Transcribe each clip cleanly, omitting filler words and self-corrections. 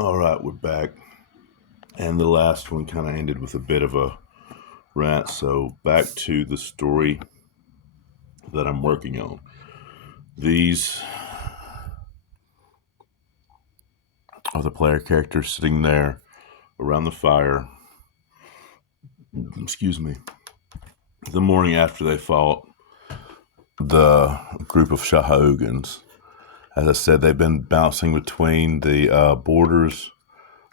All right, we're back. And the last one kind of ended with a bit of a rant. So back to the story that I'm working on. These are the player characters sitting there around the fire. Excuse me. The morning after they fought the group of sahuagins. As I said, they've been bouncing between the borders,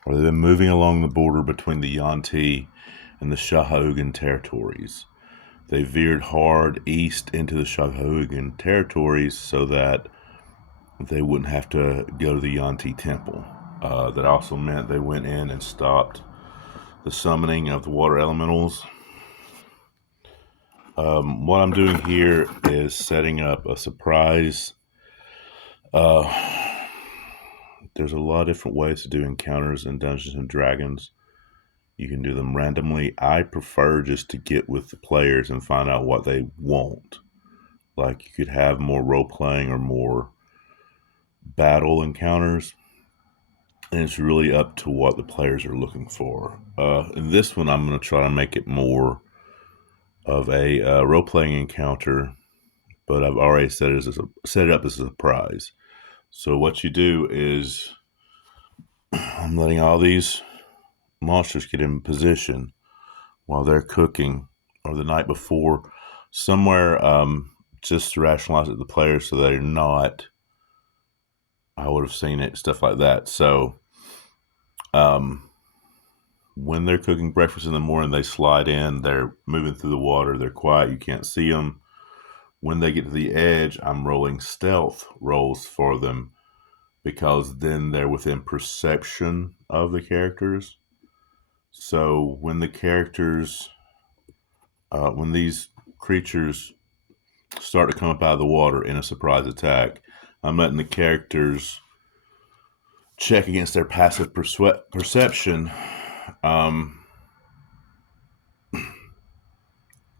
or they've been moving along the border between the Yanti and the sahuagin territories. They veered hard east into the sahuagin territories so that they wouldn't have to go to the Yanti temple. That also meant they went in and stopped the summoning of the water elementals. What I'm doing here is setting up a surprise. There's a lot of different ways to do encounters in Dungeons and Dragons. You can do them randomly. I prefer just to get with the players and find out what they want. Like you could have more role playing or more battle encounters, and it's really up to what the players are looking for. In this one, I'm going to try to make it more of a role playing encounter, but I've already set it up as a surprise. So what you do is I'm letting all these monsters get in position while they're cooking, or the night before, somewhere, just to rationalize it to the players so they're not. I would have seen it, stuff like that. So, when they're cooking breakfast in the morning, they slide in. They're moving through the water. They're quiet. You can't see them. When they get to the edge, I'm rolling stealth rolls for them because then they're within perception of the characters. So when when these creatures start to come up out of the water in a surprise attack, I'm letting the characters check against their passive perception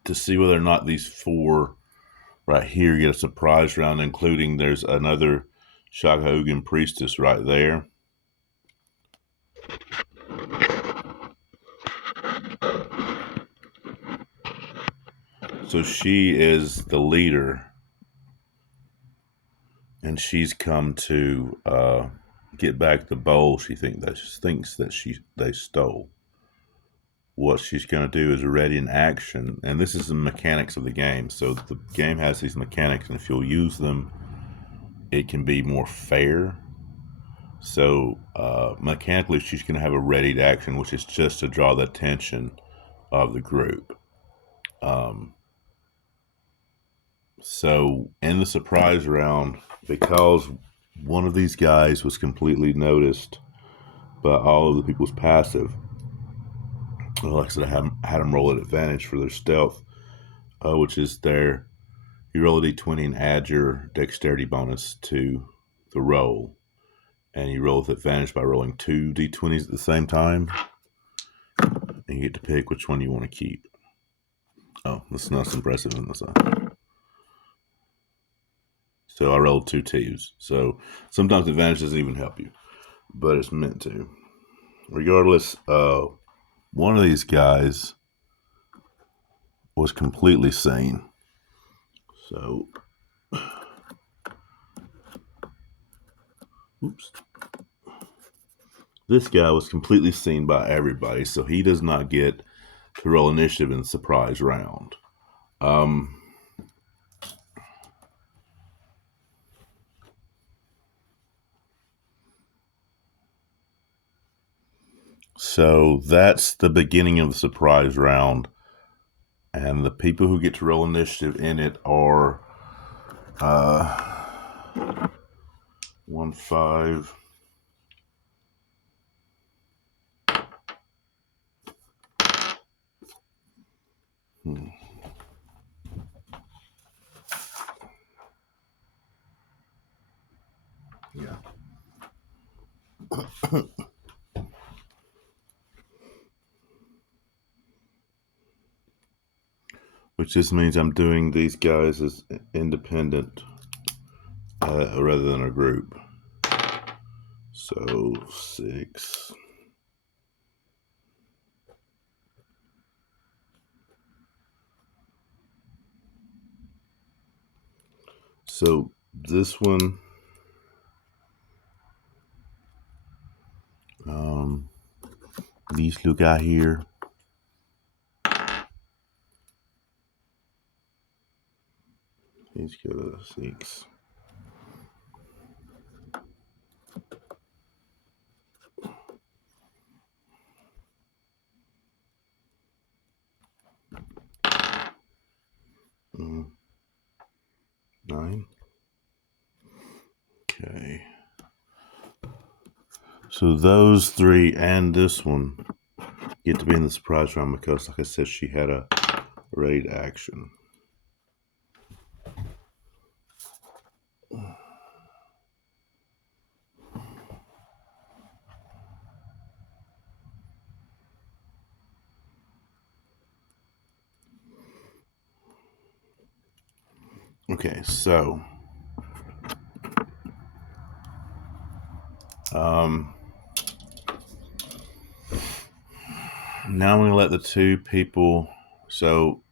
to see whether or not these four right here get a surprise round, including there's another sahuagin priestess right there. So she is the leader, and she's come to get back the bowl she thinks that they stole. What she's going to do is ready in action, and this is the mechanics of the game. So the game has these mechanics, and if you'll use them, it can be more fair. So mechanically, she's going to have a ready action, which is just to draw the attention of the group. So in the surprise round, because one of these guys was completely noticed by all of the people's passive, like I said, I had them roll at advantage for their stealth, which is you roll a d20 and add your dexterity bonus to the roll. And you roll with advantage by rolling two d20s at the same time. And you get to pick which one you want to keep. Oh, that's not impressive in the side. So I rolled two twos. So sometimes advantage doesn't even help you, but it's meant to. Regardless, one of these guys was completely sane. So, oops. This guy was completely seen by everybody, so he does not get to roll initiative in the surprise round. So that's the beginning of the surprise round, and the people who get to roll initiative in it are 1, 5. Yeah. Which just means I'm doing these guys as independent rather than a group. So 6. So this one, these little guy here, he's got a 6. Mm, 9. Okay. So those 3 and this one get to be in the surprise round because, like I said, she had a raid action. Okay, so now I'm going to let the 2 people. So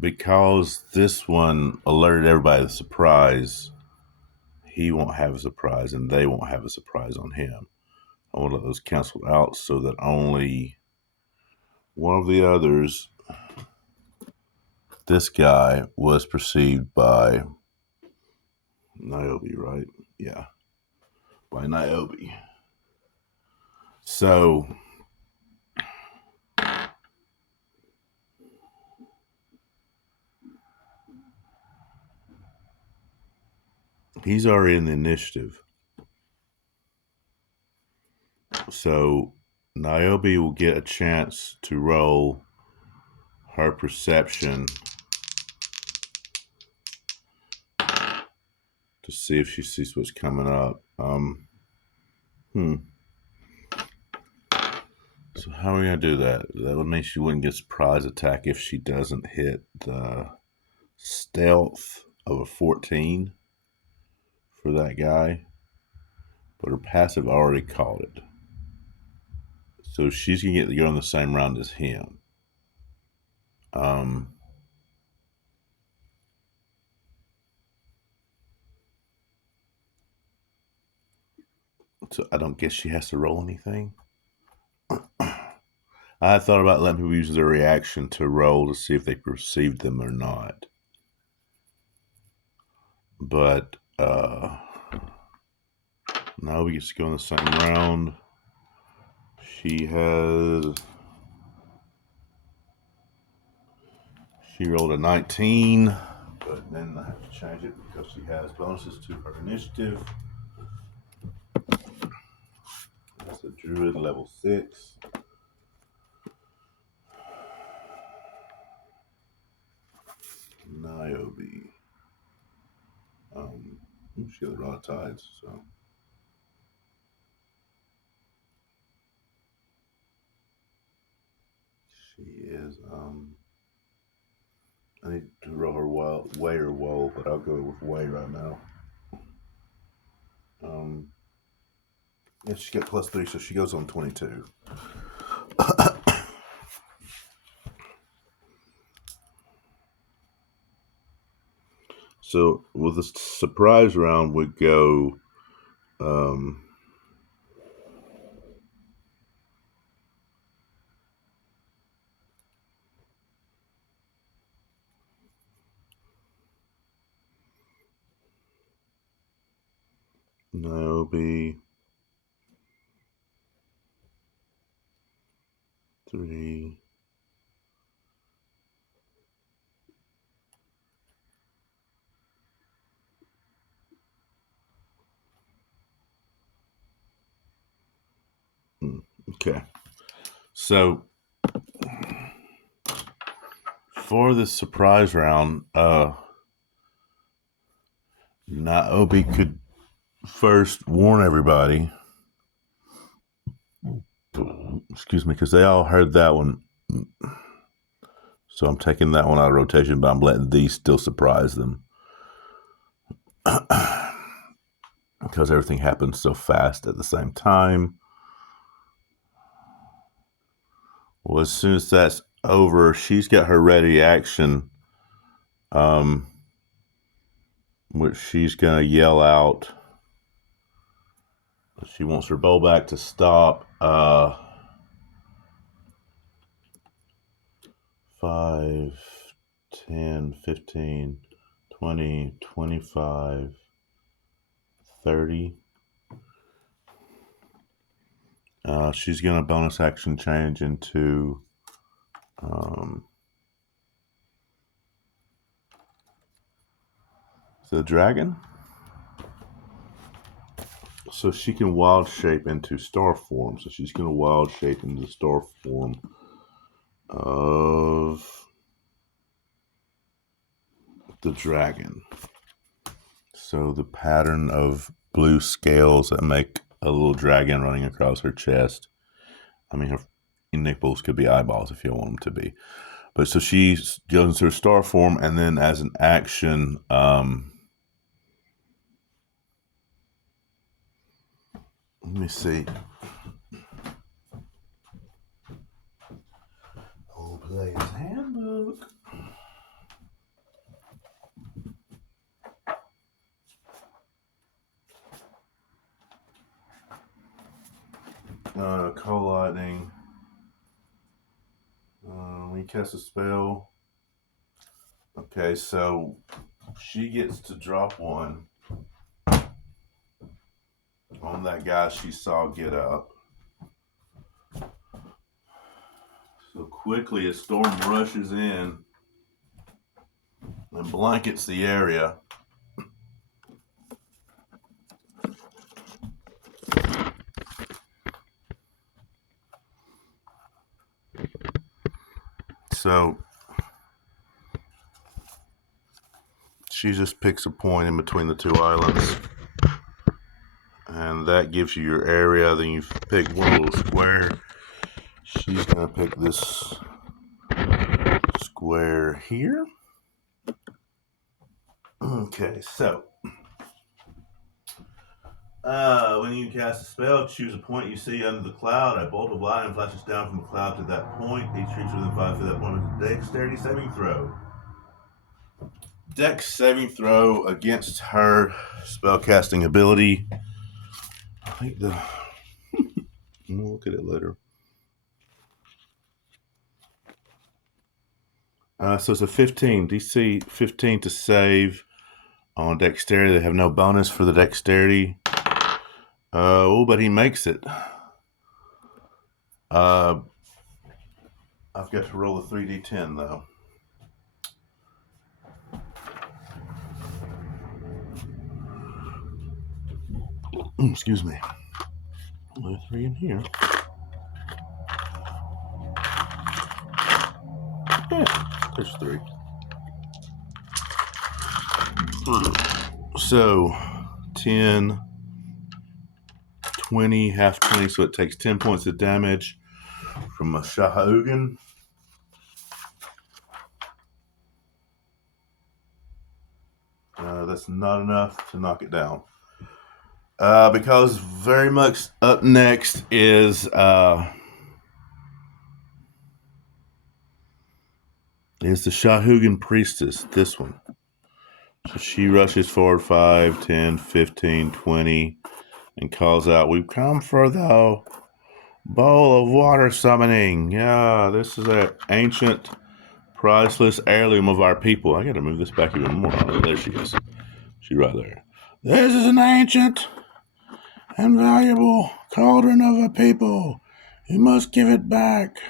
because this one alerted everybody to the surprise, he won't have a surprise and they won't have a surprise on him. I want to let those cancel out so that only one of the others, this guy, was perceived by Niobe, right? Yeah, by Niobe. So he's already in the initiative. So Niobe will get a chance to roll her perception to see if she sees what's coming up. So how are we gonna do that? That would mean she wouldn't get surprise attack if she doesn't hit the stealth of a 14 for that guy, but her passive already caught it. So she's gonna get to go in the same round as him. So I don't guess she has to roll anything. I thought about letting people use their reaction to roll to see if they perceived them or not. But now we get to go in the same round. She rolled a 19, but then I have to change it because she has bonuses to her initiative. That's a druid level 6. Niobe. She has a lot of tides, so. She is, I need to roll her way or woe, but I'll go with way right now. Yeah, she got +3, so she goes on 22. So with the surprise round, we go. Niobe. 3. Okay. So for the surprise round, Niobe could first warn everybody. Excuse me, because they all heard that one. So I'm taking that one out of rotation, but I'm letting these still surprise them. because everything happens so fast at the same time. Well, as soon as that's over, she's got her ready action, which she's going to yell out. She wants her bow back to stop. 5, 10, 15, 20, 25, 30. She's going to bonus action change into the dragon. So she can wild shape into star form. So she's going to wild shape into the star form of the dragon. So the pattern of blue scales that make a little dragon running across her chest. I mean, her nipples could be eyeballs if you want them to be. But so she goes into her star form, and then as an action, let me see. Old Player's Handbook. Cold lightning. When you cast a spell. Okay, so she gets to drop one on that guy she saw get up. So quickly a storm rushes in and blankets the area. So she just picks a point in between the two islands, and that gives you your area. Then you pick one little square. She's gonna pick this square here. Okay, so when you cast a spell, choose a point you see under the cloud. A bolt of lightning flashes down from the cloud to that point. Each creature within 5 feet of that point is a dexterity saving throw. Dex saving throw against her spellcasting ability. I think we'll look at it later. So it's a 15, DC 15 to save on dexterity. They have no bonus for the dexterity. But he makes it. I've got to roll a 3d10 though. Excuse me. Only 3 in here. Yeah, there's 3. So 10, 20, half 20, so it takes 10 points of damage from a sahuagin. That's not enough to knock it down. Because very much up next is the sahuagin priestess, this one. So she rushes forward 5, 10, 15, 20, and calls out, "We've come for the bowl of water summoning. Yeah, this is an ancient, priceless heirloom of our people." I gotta move this back even more. Oh, there she is. She's right there. "This is an ancient and valuable cauldron of a people. You must give it back.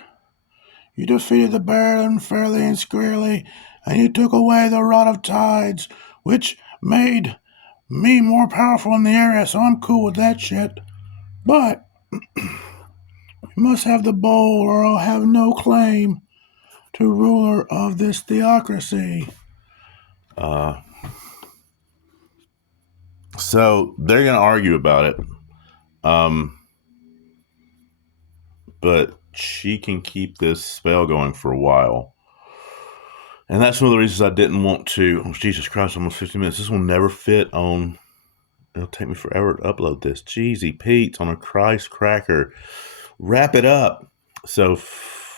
You defeated the Baron fairly and squarely, and you took away the Rod of Tides, which made me more powerful in the area, so I'm cool with that shit. But you must have the bowl, or I'll have no claim to ruler of this theocracy." So they're going to argue about it. But she can keep this spell going for a while. And that's one of the reasons I didn't want to. Oh, Jesus Christ, almost 50 minutes. This will never fit on It'll take me forever to upload this. Jeezy Pete on a Christ cracker. Wrap it up. So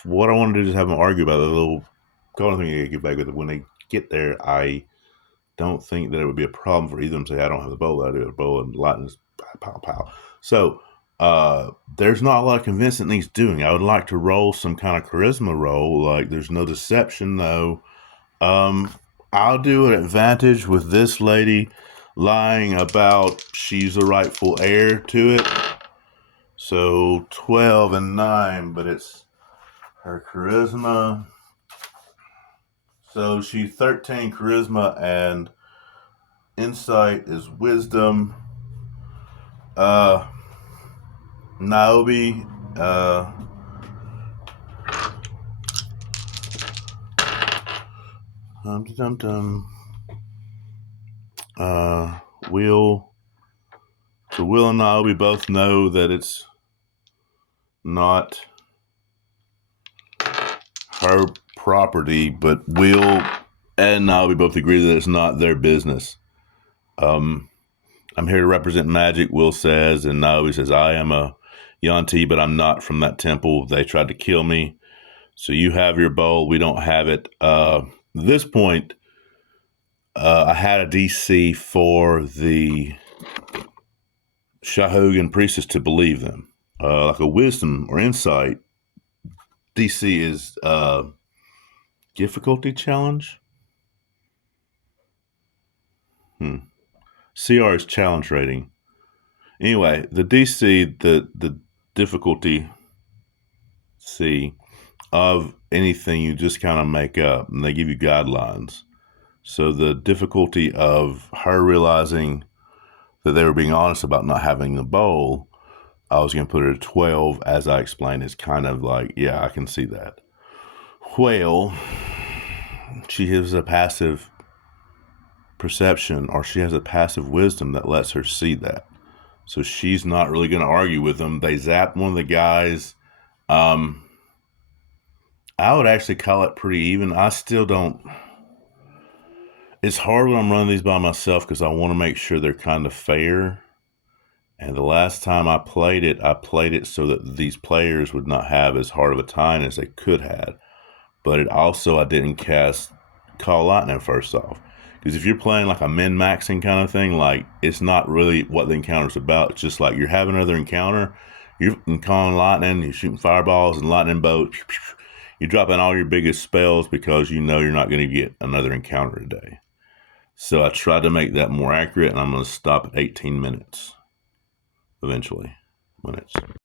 what I want to do is have them argue about the little golden thing I get back with it. When they get there, I don't think that it would be a problem for either of them to say, I don't have the bowl, I do have the bowl, and lightning is pow, pow. So there's not a lot of convincing that needs doing. I would like to roll some kind of charisma roll. Like, there's no deception, though. I'll do an advantage with this lady lying about she's the rightful heir to it. So 12 and 9, but it's her charisma. So she's 13 charisma, and insight is wisdom. Niobe, Will. So Will and Niobe both know that it's not her property, but Will and Niobe both agree that it's not their business. I'm here to represent magic, Will says, and Niobe says, I am a Yanti, but I'm not from that temple. They tried to kill me. So you have your bowl. We don't have it. At this point, I had a DC for the sahuagin priestess to believe them. Like a wisdom or insight, DC is difficulty challenge. CR is challenge rating. Anyway, the DC, the difficulty C of anything you just kind of make up, and they give you guidelines. So the difficulty of her realizing that they were being honest about not having the bowl, I was going to put it at 12, as I explained. It's kind of like, yeah, I can see that. Well, she has a passive perception, or she has a passive wisdom that lets her see that. So she's not really going to argue with them. They zapped one of the guys. I would actually call it pretty even. I still don't. It's hard when I'm running these by myself because I want to make sure they're kind of fair. And the last time I played it so that these players would not have as hard of a time as they could have. But it also, I didn't call lightning first off. Because if you're playing like a min-maxing kind of thing, like, it's not really what the encounter's about. It's just like you're having another encounter, you're calling lightning, you're shooting fireballs and lightning bolts. You're dropping all your biggest spells because you know you're not going to get another encounter today. So I tried to make that more accurate, and I'm going to stop at 18 minutes eventually when it's